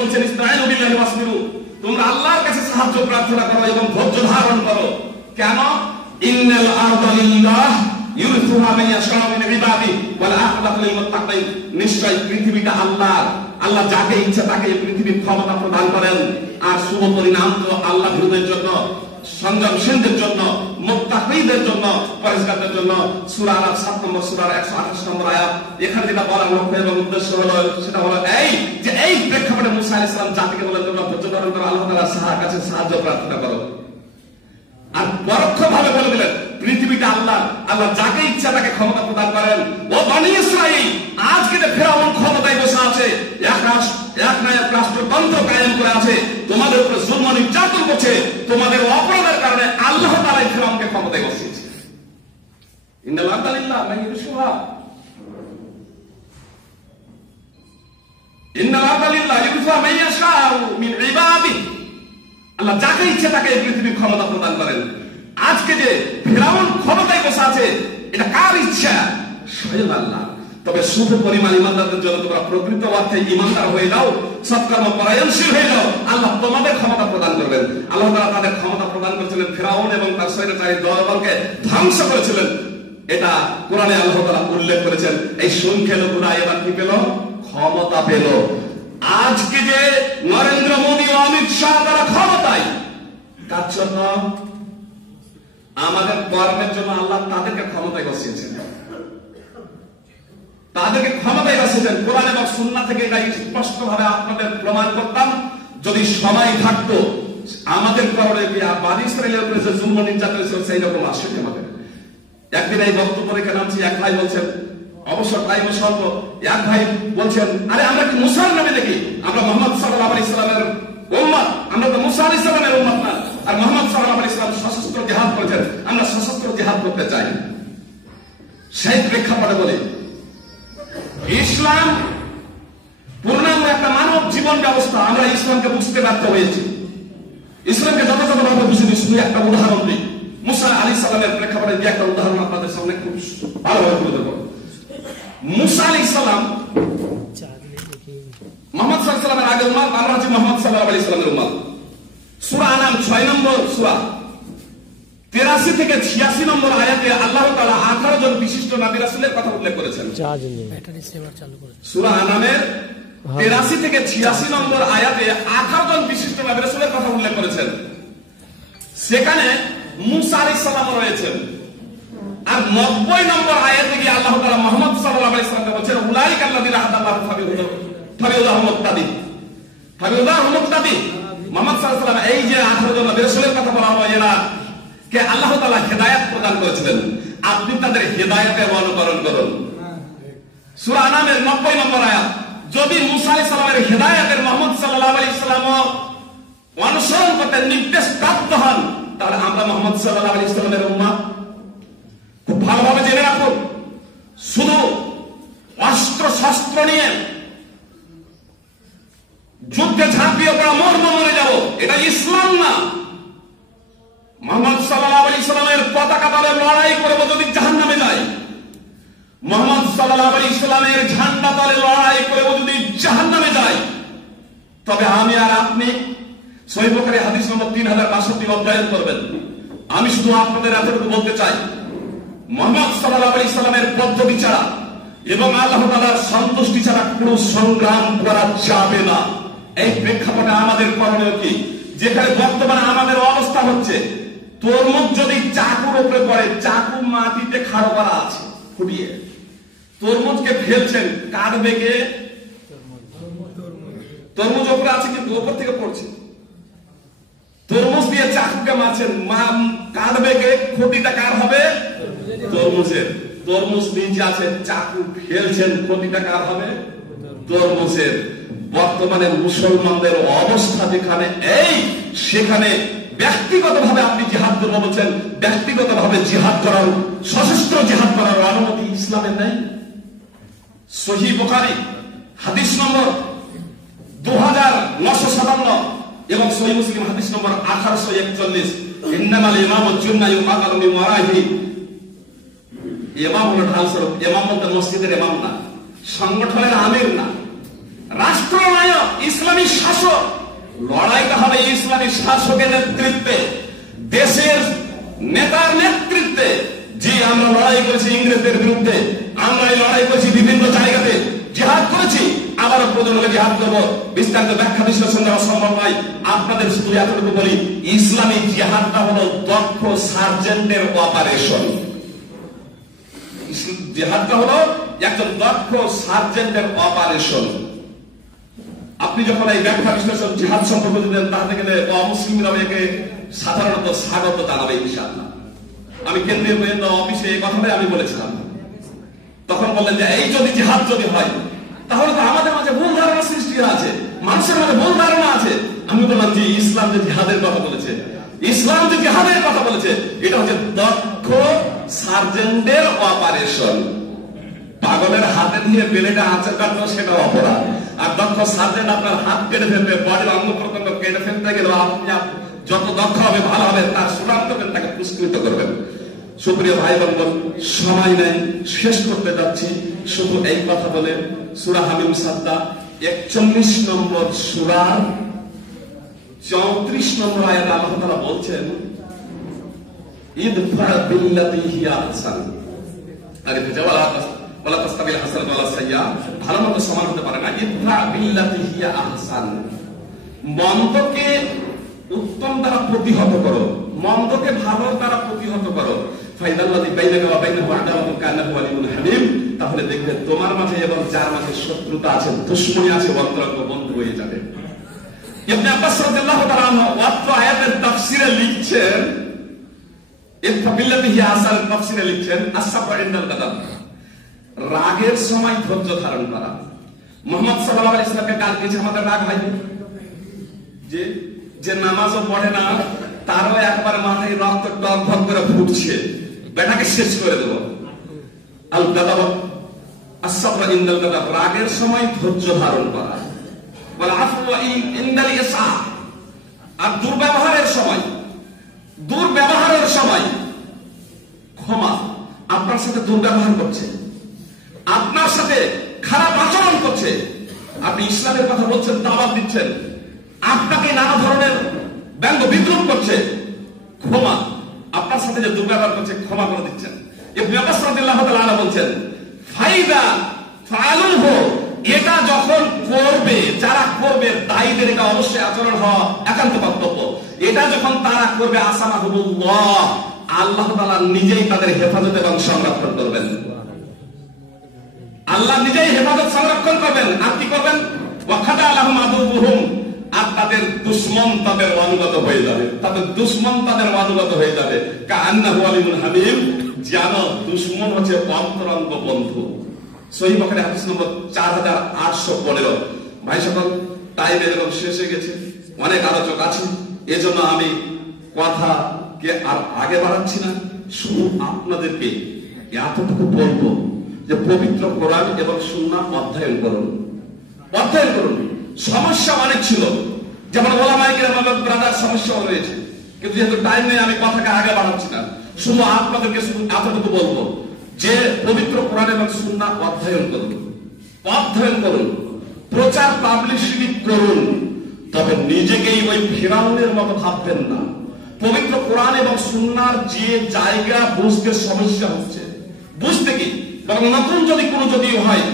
বলছেন ইস্তাইনু বিল্লাহি ওয়াসবিরু, তোমরা আল্লাহর কাছে সাহায্য প্রার্থনা করো এবং ধৈর্য ধারণ করো। কেন? ইন্নাল আরদা লিল্লাহ ইউরিসুহা মান ইয়াশাউ মিন ইবাদিহি ওয়াল আকিবাতু লিল মুত্তাকিন, নিশ্চয় পৃথিবীটা আল্লাহর, আল্লাহ যাকে ইচ্ছা তাকে এই পৃথিবীর ক্ষমতা প্রদান করেন। আর শুভ পরিণাম তো আল্লাহ ভীরুদের জন্য, সংযমশীলদের জন্য, মুত্তাকিদের জন্য, পরিষ্কারদের জন্য। সূরা আরাফ 7 নম্বর সূরার 128 নম্বর আয়াত। এখানে যেটা বলার লক্ষ্য এবং উদ্দেশ্য হলো সেটা হলো এই যে এই প্রেক্ষাপটে মুসা আলাইহিস সালাম জাতিকে বলেন তোমরা ধৈর্য ধারণ করো, আল্লাহ তাআলার কাছে সাহায্য প্রার্থনা করো। আর পরোক্ষভাবে বলে দিলেন পৃথিবীটা আল্লাহ, আল্লাহ যাকে ইচ্ছা তাকে ক্ষমতা প্রদান করেন। ও বনী ইসরাঈল, আজকে যে ফেরাউন ক্ষমতায় বসে আছে, এক রাষ্ট্রতন্ত্র কায়েম করে আছে, তোমাদের উপরে জুলম নির্যাতন করছে, তোমাদের অপরাধের কারণে আল্লাহ তাআলা ফেরাউনকে ক্ষমতায় বসিয়েছে। ইন্নাল আরদা লিল্লাহ মান ইউরিসুহা, ইন্নাল আরদা লিল্লাহ ইউরিসুহা মান ইয়াশাউ মিন ইবাদিহি, আল্লাহ যাকে ইচ্ছা তাকে এই পৃথিবীর ক্ষমতা প্রদান করেন। আজকে যে ফেরাউন ক্ষমতায় বসে আছে, এটা কার ইচ্ছা? স্বয়ং আল্লাহ। তবে শুভ পরিমাণ ইমানদারদের জন্য তোমরা প্রকৃত অর্থে ইমানদার হয়ে যাও, সৎকর্ম পরায়ণশীল হয়ে যাও, আল্লাহ তোমাদের ক্ষমতা প্রদান করবেন। আল্লাহ তাআলা তাদের ক্ষমতা প্রদান করেছিলেন, ফেরাউন এবং তার সৈন্যচারী দলবলকে ধ্বংস করেছিলেন। এটা কোরআনে আল্লাহ তাআলা উল্লেখ করেছেন। এই সংখ্যালঘুরা এবার কি পেল? ক্ষমতা পেল। আজকে যে নরেন্দ্র মোদী ও অমিত শাহ তারা ক্ষমতায়, তার জন্য আমাদের কর্মের জন্য আল্লাহ তাদেরকে ক্ষমতায় বসিয়েছেন, তাদেরকে ক্ষমতায় বসিয়েছেন। কোরআন এবং সুন্নাহ থেকে এটা স্পষ্টভাবে আপনাদের প্রমাণ করতাম যদি সময় থাকতো। আমাদের পরে বানী ইসরাইলের উপরে যে জুলম নির্যাতন ছিল সেই রকম আসছে আমাদের। একদিন এই বক্তব্য রেখে নামছি, এক ভাই বলছেন, অবশ্য টাইম স্বল্প, এক ভাই বলছেন আরে আমরা কি মুসার নামে দেখি, আমরা মুহাম্মদ সাল্লাল্লাহু আলাইহি সাল্লামের উম্মত, আমরা তো মুসা আলাইহিস সালামের উম্মত না। আর মুহাম্মদ সাল্লাল্লাহু আলাইহি সাল্লাম সশস্ত্র জিহাদ করেছেন, আমরা সশস্ত্র জিহাদ করতে চাই। সেই প্রেক্ষাপটে বলি ইসলাম পূর্ণাঙ্গ একটা মানব জীবন ব্যবস্থা। আমরা ইসলামকে বুঝতে ব্যর্থ হয়েছি, ইসলামকে যথাযথভাবে বুঝিনি। শুধু একটা উদাহরণ দিই, মুসা আলাইহিস সালামের প্রেক্ষাপটে যে একটা উদাহরণ আপনাদের সামনে খুব ভালোভাবে তুলে ধরব। মুসা আলাইহিস সালাম মুহাম্মদ সাল্লাল্লাহু আলাইহি সাল্লামের আগের উম্মত, আমরা হচ্ছে মুহাম্মদ সাল্লাল্লাহু আলাইহি সাল্লামের উম্মত। সূরা আনাম 6 নম্বর সূরা 83 থেকে 86 নম্বর আয়াতে আল্লাহ তাআলা 18 জন বিশিষ্ট নবী রাসূলের কথা উল্লেখ করেছেন। সূরা আনামের 83 থেকে 86 নম্বর আয়াতে 18 জন বিশিষ্ট নবী রাসূলের কথা উল্লেখ করেছেন। সেখানে মুসা আলাইহিস সালাম রয়েছেন। আর 90 নম্বর আয়াতে গিয়ে আল্লাহ তাআলা মুহাম্মদ সাল্লাল্লাহু আলাইহি সাল্লামকে বলেছেন উলাইকা আল্লাযিনা হাদাল্লাহু ফাবিহুদাহু মুক্তাদি। মুহাম্মদ সাল্লাল্লাহু আলাইহি সাল্লাম এই যে 18 জন নবী রাসূলের কথা বলা হয়, এরা কে আল্লাহ তাআলা হেদায়েত প্রদান করেছিলেন, আপনি তাদের হেদায়েতের অনুকরণ করুন। সূরা আনামের 90 নম্বর আয়াত। যদি মুসা আলাইহিস সালামের হেদায়েতের মুহাম্মদ সাল্লাল্লাহু আলাইহি সাল্লাম অনুসরণ করতে নির্দেশ প্রাপ্ত হন, তাহলে আমরা মুহাম্মদ সাল্লাল্লাহু আলাইহি সাল্লামের উম্মত। খুব ভালোভাবে জেনে রাখুন, শুধু অস্ত্র শস্ত্র নিয়ে যুদ্ধে ঝাঁপিয়ে পড়া মরে যাব, এটা ইসলাম না। মুহাম্মদ সাল্লাল্লাহু আলাইহি সাল্লামের পতাকা তলে লড়াই করব যদি জাহান্নামে যাই, মুহাম্মদ সাল্লাল্লাহু আলাইহি সাল্লামের ঝান্ডা তলে লড়াই করব যদি জাহান্নামে যাই, তবে আমি আর আপনি সহিহ বুখারী হাদিস নম্বর 3062 অধ্যয়ন করবেন। আমি শুধু আপনাদের এতটুকু বলতে চাই, মুহাম্মদ সাল্লাল্লাহু আলাইহি সাল্লামের পদ্ধতি ছাড়া এবং আল্লাহ তাআলার সন্তুষ্টি ছাড়া কোনো সংগ্রাম করা যাবে না। এই প্রেক্ষাপটে আমাদের করণীয় কি? যেখানে বর্তমানে আমাদের অবস্থা হচ্ছে, তরমুজ যদি চাকুর উপরে পড়ে, চাকু মাটিতে খাড়ো করা আছে ফুটিয়ে, তরমুজকে ফেলছেন, কাটবে কে? তরমুজ উপরে আছে কিন্তু উপর থেকে পড়ছে, তরমুজ দিয়ে চাকুকে মারছেন, কাটবে কে? ক্ষতিটা কার হবে? তরমুজের। তরমুজ নিচে আছে, চাকু ফেলছেন, ক্ষতিটা কার হবে? তরমুজের। বর্তমানে মুসলমানদের অবস্থা যেখানে এই, সেখানে ব্যক্তিগতভাবে আপনি জিহাদ করব বলছেন, ব্যক্তিগতভাবে জিহাদ করার, সশস্ত্র জিহাদ করার অনুমতি ইসলামে নেই। সহিহ বুখারী হাদিস নম্বর 2957 এবং সহিহ মুসলিম হাদিস নম্বর 1841, ইন্নামাল ইমামু জুন্না ইউকাতালু মিন ওয়ারাইহি। ইমাম হলো ঢাল স্বরূপ। ইমাম বলতে মসজিদের ইমাম না, সংগঠনের আমির না, রাষ্ট্রনায়ক, ইসলামী শাসক। লড়াইটা হবে ইসলামী শাসকের নেতৃত্বে, দেশের নেতার নেতৃত্বে। জি, আমরা লড়াই করেছি ইংরেজদের বিরুদ্ধে, আমরা লড়াই করেছি বিভিন্ন জায়গাতে, জিহাদ করেছি, আবারও প্রয়োজনে জিহাদ করবো। বিস্তারিত ব্যাখ্যা বিশ্লেষণ দেওয়া সম্ভব নয়, আপনাদের শুধু এতটুকু বলি, ইসলামী জিহাদটা হলো দক্ষ সার্জেন্টের অপারেশন। জিহাদটা হলো একজন দক্ষ সার্জেন্টের অপারেশন। আপনি যখন এই ব্যাখ্যা বিশ্লেষণ জিহাদ সম্পর্কে দিলেন, তাহলে গেলে অমুসলিমরা একে সাধারণত স্বাগত জানাবে ইনশাআল্লাহ। আমি কেন্দ্রীয় গোয়েন্দা অফিসে এই কথাটাই আমি বলেছিলাম। তখন বললেন যে এই যদি জিহাদ যদি হয়, তাহলে তো আমাদের মাঝে ভুল ধারণা সৃষ্টি আছে, মানুষের মাঝে ভুল ধারণা আছে। আমি বললাম যে ইসলাম যে জিহাদের কথা বলেছে, ইসলাম যে জিহাদের কথা বলেছে, এটা হচ্ছে দক্ষ সার্জেন্টের অপারেশন। পাগলের হাতে নিয়ে বেলেটা আঁচড় কাটলো, সেটা অপরাধ। আর দক্ষ সার্জেন্ট আপনার হাত কেটে ফেলবে, বডির অঙ্গ প্রত্যঙ্গ কেটে ফেলতে গেলে আপনি যত দক্ষ হবে, ভালো হবে, তার সুনাম করবেন, তাকে পুরস্কৃত করবেন। সুপ্রিয় ভাই বোন, সময় নেই, শেষ করতে যাচ্ছি শুধু এই কথা বলে। সূরা হামিম সাদ্দা 41 নম্বর সূরার 34 নম্বর আয়াতে আল্লাহ তাআলা বলছেন, ইদফা বিল্লাতি হিয়া আহসান। আরে ওয়ালা তাসতাবিল হাসানাতু ওয়ালা সাইয়্যা, ভালো মন্দ সমান হতে পারে না। ইদফা বিল্লাতি হিয়া আহসান, মন্দকে উত্তম দ্বারা প্রতিহত করো, মন্দকে ভালো দ্বারা প্রতিহত করো। ফাইদাল্লাযী বাইনাকা ওয়া বাইনাহু আদাওয়াতুন কান্নাহু ওয়ালিয়্যুন হামীম, তাহলে দেখবে তোমার মাঝে এবং যার মাঝে শত্রুতা আছে, দুশমনী আছে, অন্তরঙ্গ বন্ধু হয়ে যাবে। ইবনে আব্বাস রাদিয়াল্লাহু তাআলা আনহু আয়াতের তাফসীরে লিখছেন, ইদফা বিল্লাতি হিয়া আহসান তাফসীরে লিখছেন, আস-সাবরু ইনদাল গাদাব, রাগের সময় ধৈর্য ধারণ করা। মুহাম্মদ সাল্লাল্লাহু আলাইহি ওয়াসাল্লামকে কাল কিছু আমাদের রাগ হয় যে নামাজও পড়ে না, তারও একবার মাথায় রক্ত টক ভক করে ফুটছে, বেটাকে শেষ করে দেব। আল গাদাব আস-সাবরু ইনদাল গাদাব, রাগের সময় ধৈর্য ধারণ করা। ওয়াল আফওয়া ইনদাল ইসা, আর দুর্ব্যবহারের সময় ক্ষমা। আপনার সাথে দুর্ব্যবহার করছে, আপনার সাথে খারাপ আচরণ করছে, আপনি ইসলামের কথা বলছেন, দাওয়াত দিচ্ছেন, আপনাকে নানা ধরনের ব্যঙ্গ বিদ্রুপ করছে, ক্ষমা। আপনার সাথে যে দুর্ব্যবহার করছে, ক্ষমা করে দিচ্ছেন। ইবনে আব্বাস রাদিয়াল্লাহু তাআলা আনহু বলছেন, ফাইদা ফাআলুহু, এটা যখন করবে, যারা করবে দায়ীদের এটা অবশ্যই আচরণ হওয়া একান্ত কর্তব্য। এটা যখন তারা করবে, আসামাহুল্লাহ, আল্লাহ তাআলা নিজেই তাদের হেফাজত এবং সংরক্ষণ করবেন। আল্লাহ নিজেই হেফাজত সংরক্ষণ করবেন। আর কি করবেন? ওয়াখাদা আলাহুম আদুহুম, আর তাদের দুশমন তাদের অনুগত হয়ে যাবে, তাদের দুশমন তাদের অনুগত হয়ে যাবে। কাআন্নাহু ওয়ালিয়ুন হামীম, জানো দুশমন হচ্ছে অন্তরঙ্গ বন্ধু। সহিহ বুখারী হাদিস নম্বর 4815। ভাই সকল, টাইম এরকম শেষ হয়ে গেছে, অনেক আলোচক আছে, এজন্য আমি কথাকে আর আগে বাড়াচ্ছি না। শুধু আপনাদেরকে এতটুকু বলবো যে পবিত্র কোরআন এবং সুন্নাহ অধ্যয়ন করুন, অধ্যয়ন করুন। সমস্যা অনেক ছিল, যেমন ওলামায়ে কেরাম ব্রাদার সমস্যাও রয়েছে, কিন্তু যেহেতু টাইম নেই আমি কথাকে আগে বাড়াচ্ছি না। শুধু আপনাদেরকে শুধু এতটুকু বলবো যে পবিত্র কোরআন এবং সুন্নাহ অধ্যয়ন করুন, অধ্যয়ন করুন, প্রচার পাবলিশিটি করুন, তবে নিজেকেই ওই ফিরাউনের মতো ভাববেন না। পবিত্র কোরআন এবং সুন্নাহর যে জায়গা বুঝতে সমস্যা হচ্ছে, বুঝতে কি বরং নতুন যদি কোনো যদি হয়,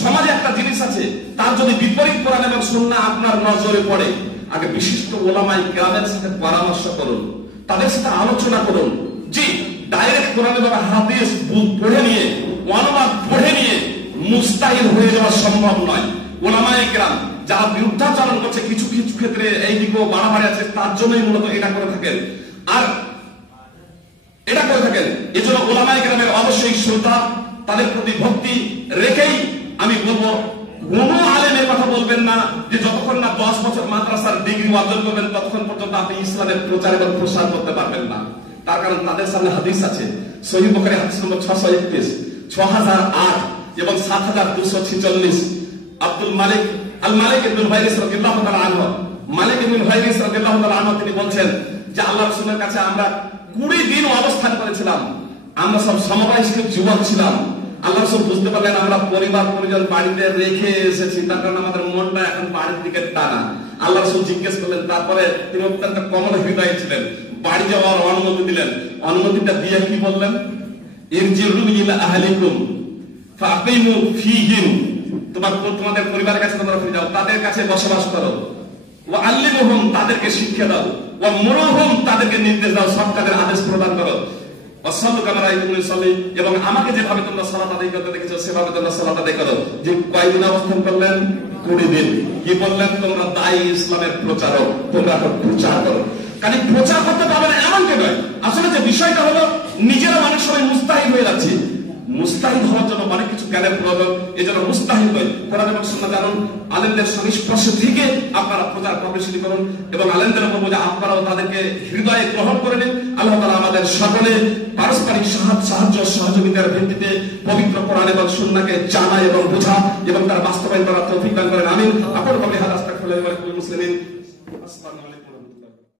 সমাজে একটা জিনিস আছে, তার যদি বিপরীত কোরআন এবং সুন্নাহ আপনার নজরে পড়ে, আগে বিশিষ্ট ওলামায়ে কেরামের সাথে পরামর্শ করুন, তাদের সাথে আলোচনা করুন। জি, ডাইরেক্ট কোরআন এবং হাদিস পড়ে নিয়ে, অনুবাদ পড়ে নিয়ে মুস্তাহিল হয়ে যাওয়া সম্ভব নয়। ওলামায়ে কেরাম যারা বিরুদ্ধাচরণ করছে, কিছু কিছু ক্ষেত্রে এই দিকেও বাড়াবাড়ি আছে, তার জন্যই মূলত এটা করে থাকেন। আর এটা করে থাকেন, এজন্য ওলামায়ে কেরামের অবশ্যই শ্রদ্ধা, তাদের প্রতি ভক্তি রেখেই আমি বলবো, কোন আলেমের কথা বলবেন না যে যতক্ষণ না 10 বছর মাদ্রাসার ডিগ্রি অর্জন করবেন ততক্ষণ পর্যন্ত আপনি ইসলামের প্রচার এবং প্রসার করতে পারবেন না। তার কারণ তাদের সামনে হাদিস আছে, সহিহ বুখারী হাদিস নম্বর 631, 6008 এবং 7246। আব্দুল মালিক আল মালিক ইবনে হুয়াইরিস রাদিয়াল্লাহু তাআলা আনহু, মালিক ইবনে হুয়াইরিস রাদিয়াল্লাহু তাআলা আনহু তিনি বলছেন যে আল্লাহ রাসূলের কাছে আমরা 20 দিন অবস্থান করেছিলাম, আমরা সব সমবয়স্ক যুবক ছিলাম, আল্লাহ রাসূল বুঝতে পারলেন আমরা পরিবার পরিজন বাড়িতে রেখে এসেছি, তার কারণে আমাদের মনটা এখন বাড়ির দিকে টানা। আল্লাহ রাসূল জিজ্ঞেস করলেন, তারপরে তিনি অত্যন্ত কমল হৃদয় ছিলেন, বাড়ি যাওয়ার অনুমতি দিলেন। অনুমতিটা দিয়ে কি বললেন? ইরজিউ ইলা আহলিকুম ফাকিমু ফীহিম, তোমাদের পরিবারের কাছে তোমরা ফিরে যাও, তাদের কাছে বসবাস করো। ওয়া আল্লিমুহুম, তাদেরকে শিক্ষা দাও। ওয়া মুরুহুম, তাদেরকে নির্দেশ দাও, সৎ কাজের আদেশ প্রদান করো। ওয়াসাল্লু কামা রাআইতুমুনি উসাল্লি, এবং আমাকে যেভাবে তোমরা সালাত আদায় করতে দেখেছো সেভাবে তোমরা সালাত আদায় করো। যে কয়দিন অবস্থান করলেন? 20 দিন। কি বললেন? তোমরা দায়ী, ইসলামের প্রচারক, তোমরা এখন প্রচার করো। কাজে প্রচার করতে পারবে না এমন কেন। আসলে যে বিষয়টা হলো, নিজেরা অনেক সময় মুস্তাহিদ হয়ে যাচ্ছে। মুস্তাহিদ হওয়ার জন্য অনেক কিছু জ্ঞানের প্রয়োজন, এই জন্য মুস্তাহিদ নয়। কোরআন এবং সুন্নাহ জানুন, আলেমদের সংস্পর্শে থেকে আপনারা প্রচার পাবলিসিটি করুন, এবং আলেমদের বলবো যে আপনারাও তাদেরকে হৃদয়ে গ্রহণ করে নিন। আল্লাহ তাআলা আমাদের সকলে পারস্পরিক সাহায্য সহযোগিতার ভিত্তিতে পবিত্র কোরআন এবং সুন্নাহকে জানা এবং বোঝা এবং তার বাস্তবায়ন করার তৌফিক দান করেন। আমিন। আপনার কবি হাদাস তাকফিরুল্লাহ ওয়া লিল মুসলিমিন। আসসালামু আলাইকুম।